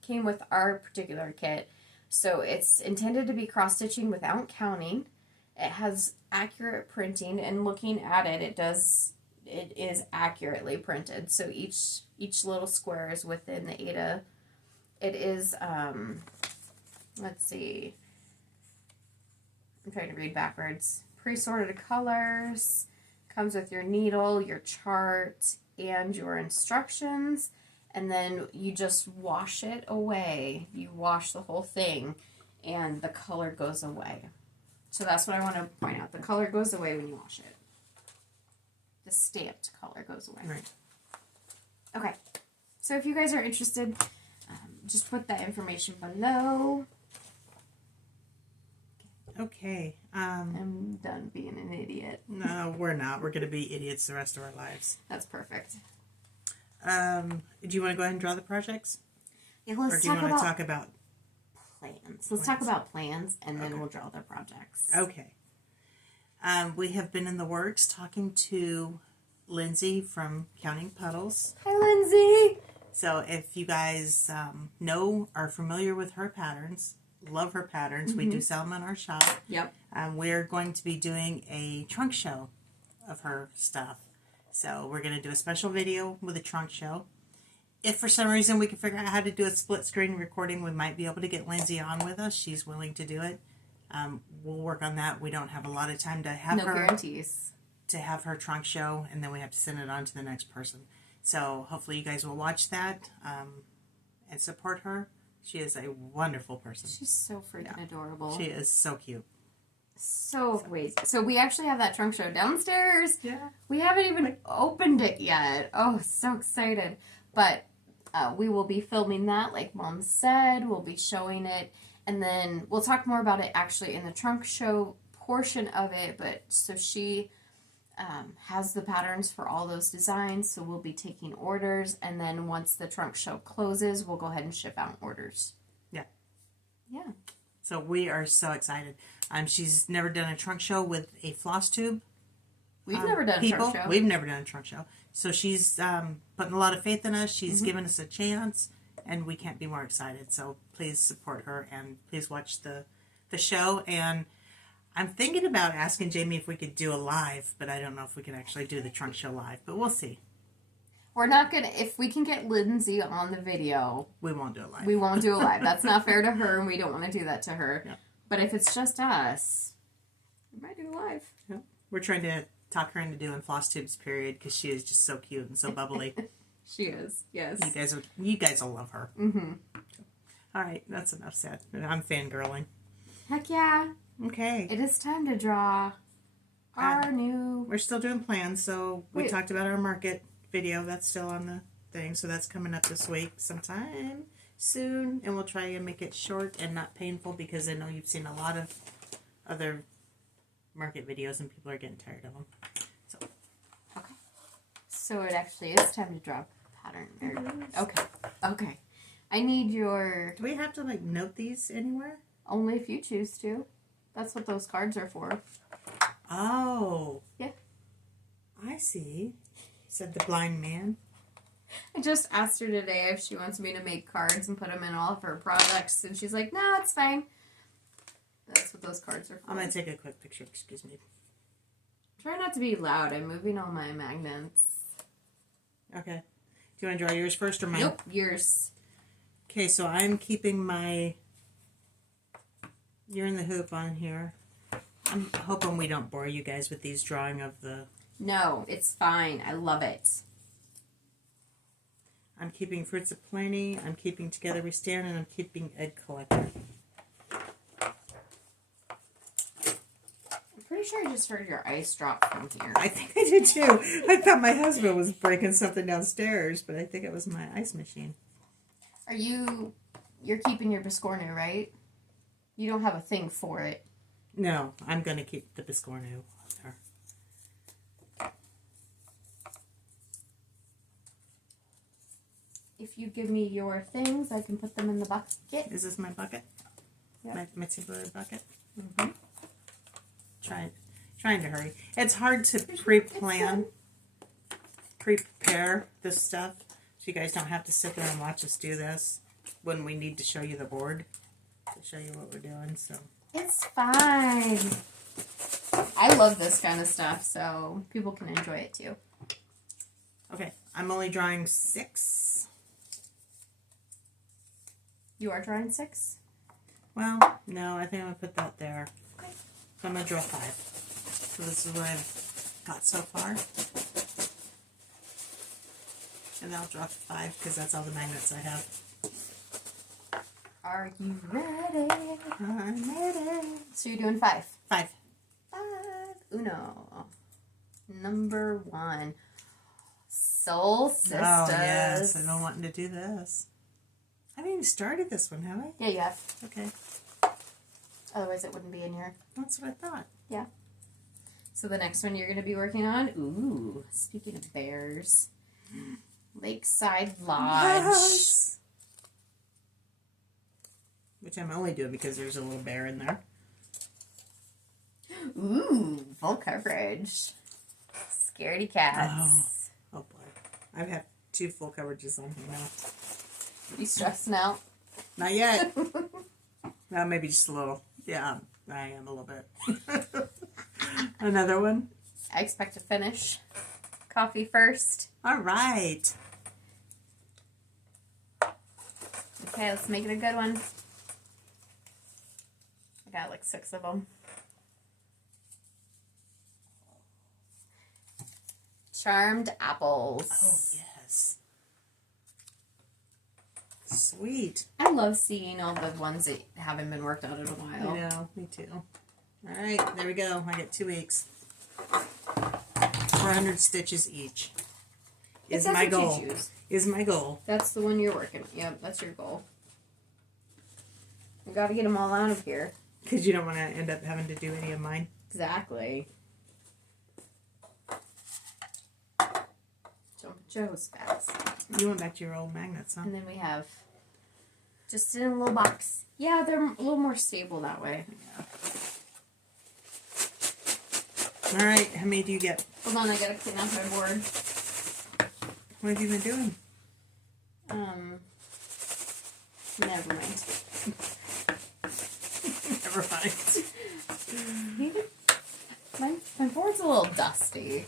came with our particular kit. So it's intended to be cross-stitching without counting. It has accurate printing, and looking at it, it is accurately printed. So each little square is within the Ada. It is, let's see. I'm trying to read backwards. Pre-sorted colors. Comes with your needle, your chart, and your instructions. And then you just wash it away. You wash the whole thing, and the color goes away. So that's what I want to point out. The color goes away when you wash it. The stamped color goes away. Right. Okay. So if you guys are interested, just put that information below. Okay. I'm done being an idiot. No, we're not. We're going to be idiots the rest of our lives. That's perfect. Do you want to go ahead and draw the projects? Yeah, Or do you want to talk about plans. Let's talk about plans, and then we'll draw the projects. Okay. We have been in the works talking to Lindsay from Counting Puddles. Hi, Lindsay. So if you guys are familiar with her patterns, love her patterns, we do sell them in our shop. Yep. We're going to be doing a trunk show of her stuff. So we're going to do a special video with a trunk show. If for some reason we can figure out how to do a split screen recording, we might be able to get Lindsay on with us. She's willing to do it. We'll work on that. We don't have a lot of time to have No guarantees. To have her trunk show, and then we have to send it on to the next person. So hopefully you guys will watch that and support her. She is a wonderful person. She's so freaking adorable. She is so cute. So amazing. So we actually have that trunk show downstairs. Yeah. We haven't even opened it yet. Oh, so excited. But we will be filming that, like Mom said. We'll be showing it. And then we'll talk more about it actually in the trunk show portion of it. But so she has the patterns for all those designs. So we'll be taking orders. And then once the trunk show closes, we'll go ahead and ship out orders. Yeah. Yeah. So we are so excited. She's never done a trunk show with a Flosstube. We've never done a trunk show. We've never done a trunk show. So she's putting a lot of faith in us. She's given us a chance, and we can't be more excited. So please support her, and please watch the show. And I'm thinking about asking Jamie if we could do a live, but I don't know if we can actually do the trunk show live. But we'll see. We're not going to, if we can get Lindsay on the video, we won't do it live. We won't do it live. That's not fair to her, and we don't want to do that to her. Yeah. But if it's just us, we might do it live. Yeah. We're trying to talk her into doing Flosstube's period because she is just so cute and so bubbly. She is, yes. You guys will love her. Mm-hmm. All right, that's enough said. I'm fangirling. Heck yeah. Okay. It is time to draw our new... We're still doing plans, so we talked about our market video. That's still on the thing, so that's coming up this week sometime soon, and we'll try and make it short and not painful because I know you've seen a lot of other market videos and people are getting tired of them. So it actually is time to draw pattern. Okay. I need your... Do we have to note these anywhere? Only if you choose to. That's what those cards are for. Oh. Yeah. I see. Said the blind man. I just asked her today if she wants me to make cards and put them in all of her products, and she's like, "No, it's fine." That's what those cards are for. I'm going to take a quick picture. Excuse me. Try not to be loud. I'm moving all my magnets. Okay. Do you want to draw yours first or mine? Nope, yours. Okay, so I'm keeping my You're in the Hoop on here. I'm hoping we don't bore you guys with these drawing of the... No, it's fine. I love it. I'm keeping Fruits of Plenty, I'm keeping Together We Stand, and I'm keeping Egg Collector. I'm pretty sure I just heard your ice drop from here. I think I did too. I thought my husband was breaking something downstairs, but I think it was my ice machine. You're keeping your Biscornu, right? You don't have a thing for it. No, I'm going to keep the Biscornu there. If you give me your things, I can put them in the bucket. Is this my bucket? Yep. My temporary bucket? Mm-hmm. Trying to hurry. It's hard to prepare this stuff, so you guys don't have to sit there and watch us do this when we need to show you the board, to show you what we're doing. So It's fine. I love this kind of stuff, so people can enjoy it too. okay, I'm only drawing 6. You are drawing 6? Well, no, I think I'm gonna put that there. Okay. So I'm gonna draw 5. So this is what I've got so far. And I'll draw 5 because that's all the magnets I have. Are you ready? I'm ready. So you're doing 5. 5. 5. Uno. Number 1. Soul Sisters. Oh, yes. I've been wanting to do this. I haven't even started this one, have I? Yeah, you have. Okay. Otherwise it wouldn't be in here. That's what I thought. Yeah. So the next one you're going to be working on, ooh, speaking of bears, Lakeside Lodge. Yes. Which I'm only doing because there's a little bear in there. Ooh, full coverage. Scaredy cats. Oh boy. I've had 2 full coverages on here now. You stressing out? Not yet. Well, maybe just a little. Yeah, I am a little bit. Another one. I expect to finish. Coffee first. All right. Okay, let's make it a good one. I got like 6 of them. Charmed apples. Oh, yes. Sweet. I love seeing all the ones that haven't been worked out in a while. I know, me too. All right, there we go. I get 2 weeks. 400 stitches each. Is If that's my what goal. you choose. Is my goal. That's the one you're working on. Yep, that's your goal. You gotta get them all out of here. Because you don't want to end up having to do any of mine. Exactly. Jump Joe's fast. You went back to your old magnets, huh? And then we have just in a little box. Yeah, they're a little more stable that way. Yeah. All right, how many do you get? Hold on, I gotta clean out my board. What have you been doing? Never mind. Never mind. My board's a little dusty.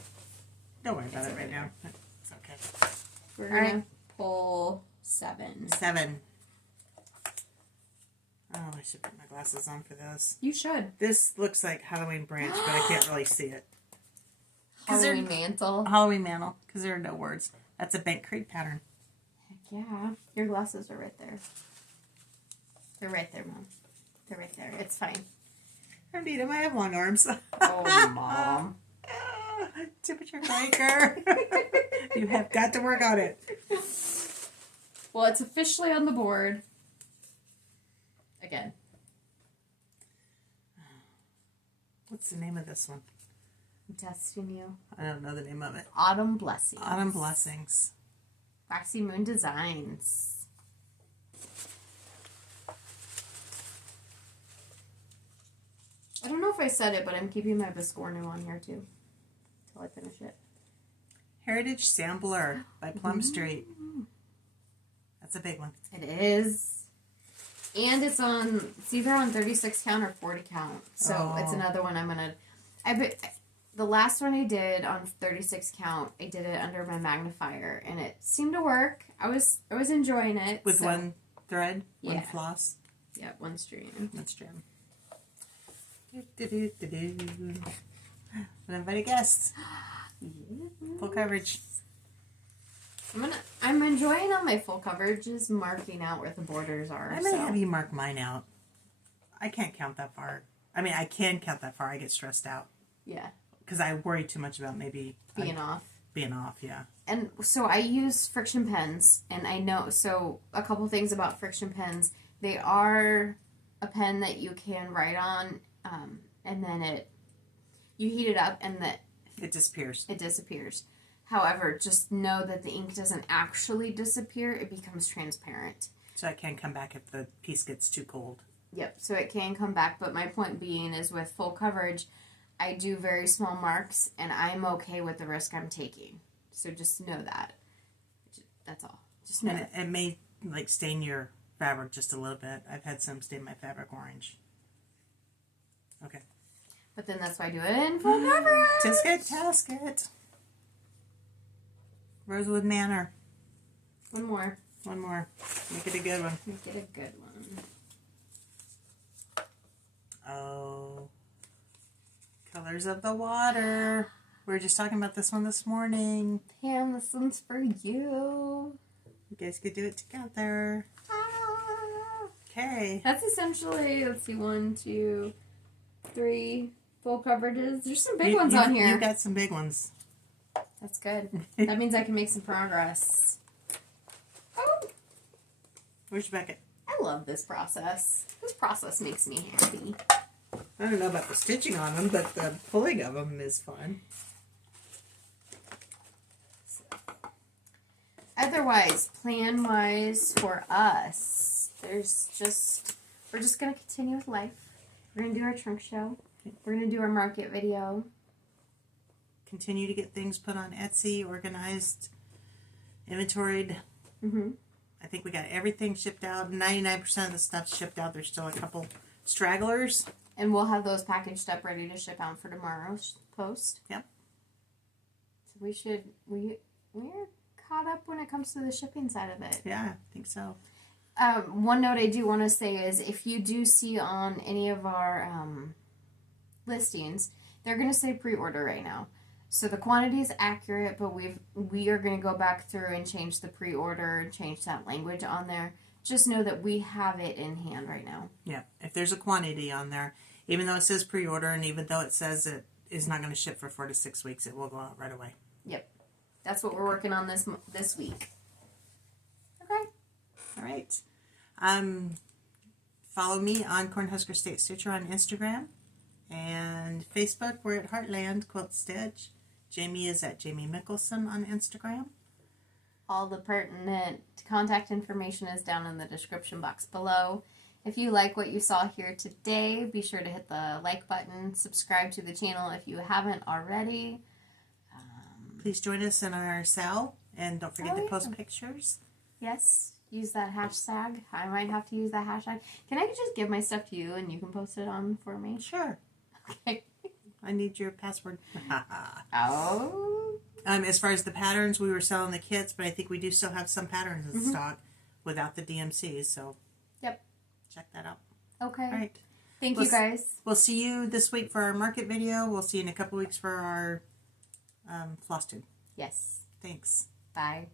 Don't worry about it right now. It's okay. We're All gonna right. pull 7. 7. Oh, I should put my glasses on for this. You should. This looks like Halloween branch, but I can't really see it. Halloween mantle. Halloween mantle, because there are no words. That's a Bent Creek pattern. Heck yeah. Your glasses are right there. They're right there, Mom. They're right there. It's fine. I need them. I have long arms. Oh, Mom. Temperature maker. You have got to work on it. Well, it's officially on the board. Again. What's the name of this one? I'm testing you. I don't know the name of it. Autumn Blessings. Autumn Blessings. Waxy Moon Designs. I don't know if I said it, but I'm keeping my Biscornu on here too. Till I finish it. Heritage Sampler by Plum Street. That's a big one. It is. And it's either on 36 count or 40 count. So it's another one I'm going to... The last one I did on 36 count, I did it under my magnifier, and it seemed to work. I was enjoying it. With one thread? Yeah. One floss? Yeah, one stream. One strand. Anybody guessed? Full coverage. I'm enjoying on my full coverages marking out where the borders are. I'm going to have you mark mine out. I can't count that far. I mean, I can count that far. I get stressed out. Yeah. Because I worry too much about maybe... Being off. Being off, yeah. And so I use friction pens, and I know, so a couple things about friction pens. They are a pen that you can write on, and then you heat it up, and it disappears. It disappears. However, just know that the ink doesn't actually disappear. It becomes transparent. So it can come back if the piece gets too cold. Yep, so it can come back, but my point being is with full coverage, I do very small marks, and I'm okay with the risk I'm taking. So just know that. That's all. Just know. And it may like stain your fabric just a little bit. I've had some stain my fabric orange. Okay. But then that's why I do it in full coverage. Tasket. Rosewood Manor. One more. Make it a good one. Make it a good one. Oh. Colors of the Water. We were just talking about this one this morning. Pam, this one's for you. You guys could do it together. Okay. That's essentially, let's see, 1, 2, 3 full coverages. There's some big ones on here. You got some big ones. That's good. That means I can make some progress. Oh! Where's your bucket? I love this process. This process makes me happy. I don't know about the stitching on them, but the pulling of them is fun. Otherwise, plan-wise for us, we're just going to continue with life. We're going to do our trunk show. We're going to do our market video. Continue to get things put on Etsy, organized, inventoried. Mm-hmm. I think we got everything shipped out. 99% of the stuff's shipped out. There's still a couple stragglers. And we'll have those packaged up, ready to ship out for tomorrow's post. Yep. So we're caught up when it comes to the shipping side of it. Yeah, I think so. One note I do want to say is if you do see on any of our listings, they're going to say pre-order right now. So the quantity is accurate, but we are going to go back through and change the pre-order, change that language on there. Just know that we have it in hand right now. Yeah, if there's a quantity on there, even though it says pre-order and even though it says it is not going to ship for 4 to 6 weeks, it will go out right away. Yep. That's what we're working on this week. Okay. All right. Follow me on Cornhusker State Stitcher on Instagram and Facebook. We're at Heartland Quilt Stitch. Jamie is at Jamie Mickelson on Instagram. All the pertinent contact information is down in the description box below. If you like what you saw here today, be sure to hit the like button, subscribe to the channel if you haven't already. Please join us in our sale, and don't forget to post pictures. Yes, use that hashtag. I might have to use that hashtag. Can I just give my stuff to you and you can post it on for me? Sure. Okay. I need your password. Oh. As far as the patterns, we were selling the kits, but I think we do still have some patterns in stock without the DMCs, so yep, check that out. Okay. All right. Thank you, guys. We'll see you this week for our market video. We'll see you in a couple weeks for our Flosstube. Yes. Thanks. Bye.